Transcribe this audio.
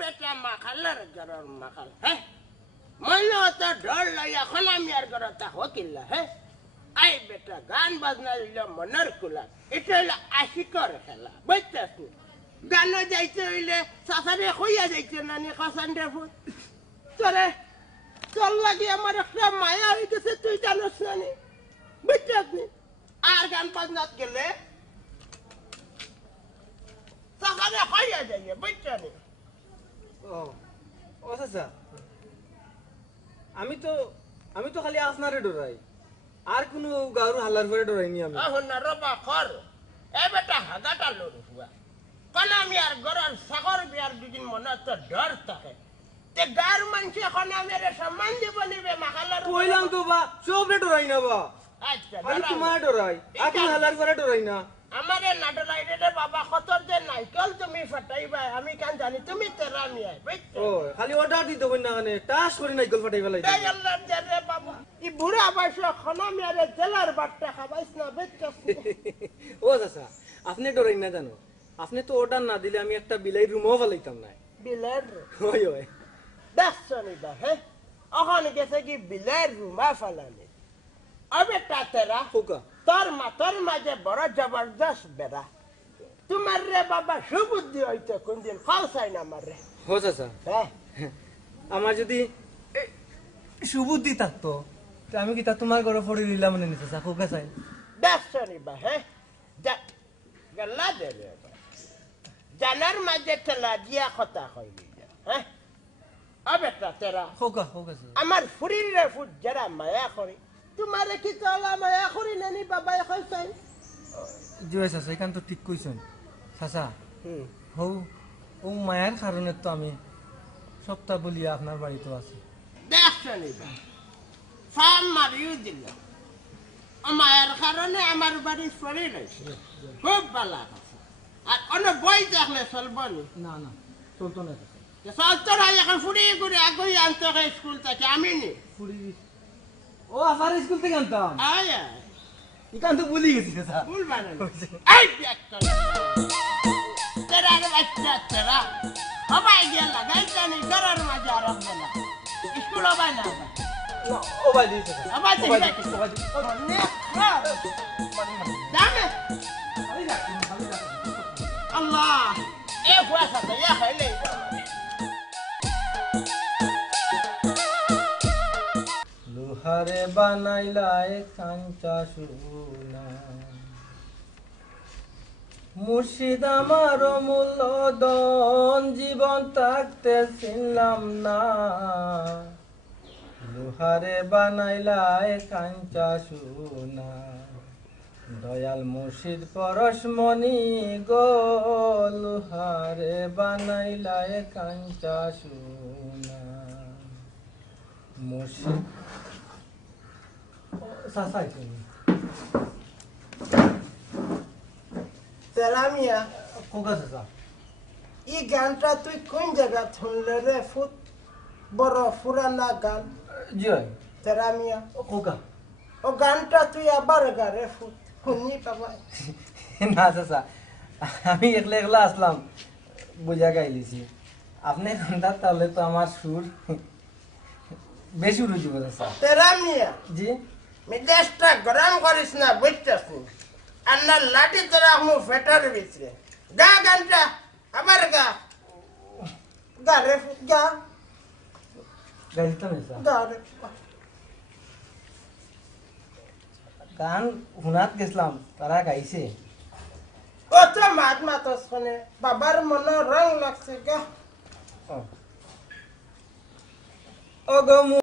বেটা মাখালের গরর মাখাল হ্যাঁ মনে তো ঢল লইয়া খনামিয়ার গরতা হকিল্লা হ্যাঁ আই বেটা গান বাজনা দিল মনের কুলা এটা হইলো আশিকর খেলা বুঝতেছ গানও যাইতে হইলে সাসারে হইয়া যাইতে না নি কাসান্ডে ফুট তোরে তোর লাগি আমার একটা মায়া হয়ে গেছে তুই জানোস না নি বুঝতেছ নি আর গান বাজনাত গেলে সাসারে হইয়া যাইয়ে বুঝতেছ নি ও চাচা আমি তো খালি আপনারে ডরাই আর কোনো গাঁর হাল্লার পরে ডরাইনি আমি এখন না রবা খর এ বেটা হাগাটা লড়ু হুয়া কোন আমি আর গরর সাগর বিয়ার দুদিন মনে তো ডর থাকে তে গার মানুষ এখন আমি সম্মান দিব নিবে মাখালার কইলাম তো বা সবরে ডরাই না বা আচ্ছা আমি তোমার ডরাই আর কোনো হাল্লার পরে ডরাই না আমারে না ডরাই রে বাবা খতর যে নাইকল তুমি ফাটাইবা আমি কান জানি তুমি তেরা মিয়া বুঝছো ও খালি অর্ডার দিতে কই না মানে টাস করে নাইকল ফাটাই ফেলাই তাই আল্লাহর জারে বাবা ই বুড়া বয়স খনা মিয়ারে জেলার বাটটা খাবাইছ না বুঝছো ও চাচা আপনি ডরাই না জানো আপনি তো অর্ডার না দিলে আমি একটা বিলাই রুমও ফেলাইতাম না বিলের ওই ওই দেখছো নি বা হ্যাঁ ওখানে গেছে কি বিলের রুমা ফালানি আবে তাতেরা হোকা তোর মাঝে বড় জবরদস্ত বেড়া তোমার রে বাবা সুবুদ্ধি হইতো কোনদিন ফালসাই না আমার রে হো চাচা হ্যাঁ আমার যদি সুবুদ্ধি থাকতো তো আমি কি তা তোমার ঘরে পড়ে দিলাম না নিচে চাকু চাই দেখছো নি বা হ্যাঁ গল্লা দে রে জানার মাঝে ঠেলা দিয়া কথা হইলি হ্যাঁ আবে তাতেরা হোকা হোকা আমার ফুরির রে ফুট যারা মায়া করি তোমারে কি চলা মায়া করি নানি বাবা কইছেন জয় চাচা এখান তো ঠিক কইছেন চাচা হৌ ও মায়ের কারণে তো আমি সপ্তাহ বলিয়া আপনার বাড়িতে আছি দেখছো নি বা ফার্ম মারিও দিল ও মায়ের কারণে আমার বাড়ি সরে রয়েছে খুব ভালো আছে আর অন্য বই দেখলে চলব নি না না চলতো না চলতো না এখন ফুরিয়ে ঘুরে আগুই আনতে হয় স্কুল থেকে আমি নি ফুরি ও আসার স্কুল থেকে আনতাম আয় এখান তো ভুলি গেছি চাচা ভুলবা না এই ব্যাক কর তেরা রে বাচ্চা তেরা হবাই গিয়া লাগাইতে নি ঘরের মাঝে আর হবে না স্কুল হবাই না ও ভাই দিছে চাচা হবাই ও ভাই দিছে ও ভাই দিছে দামে আল্লাহ এ ফুয়াসা তো ইয়া খাইলে লোহারে বানাইলায় কাঞ্চা সোনা মুর্শিদ আমার মূল্য দন জীবন থাকতে চিনলাম না লোহারে বানাইলায় কাঞ্চা সোনা দয়াল মুর্শিদ পরশমণি গো লোহারে বানাইলায় কাঞ্চা সোনা মুর্শিদ তেরামিয়া চাচা এই গানটা তুই কোন জায়গা শুনলে রে ফুট বড় পুরানা গান জি তেরামিয়া কোকা ও গানটা তুই আবার গা রে ফুট শুনি পাবা না চাচা আমি একলা একলা আসলাম বুঝা গাইলিছি আপনি গানটা তাহলে তো আমার সুর বেশি রুজিব চাচা তেরামিয়া জি মেজাজটা গরম করিস না বুঝতেছ আর না লাঠি তোরা মু ফেটার ভিতরে গা গানটা আবার গা গা রে ফুট গা গাইতাম গা রে গান শুনাত গেছিলাম তারা গাইছে ও তো মাত মাতস কোনে বাবার মন রং লাগছে গা ও গো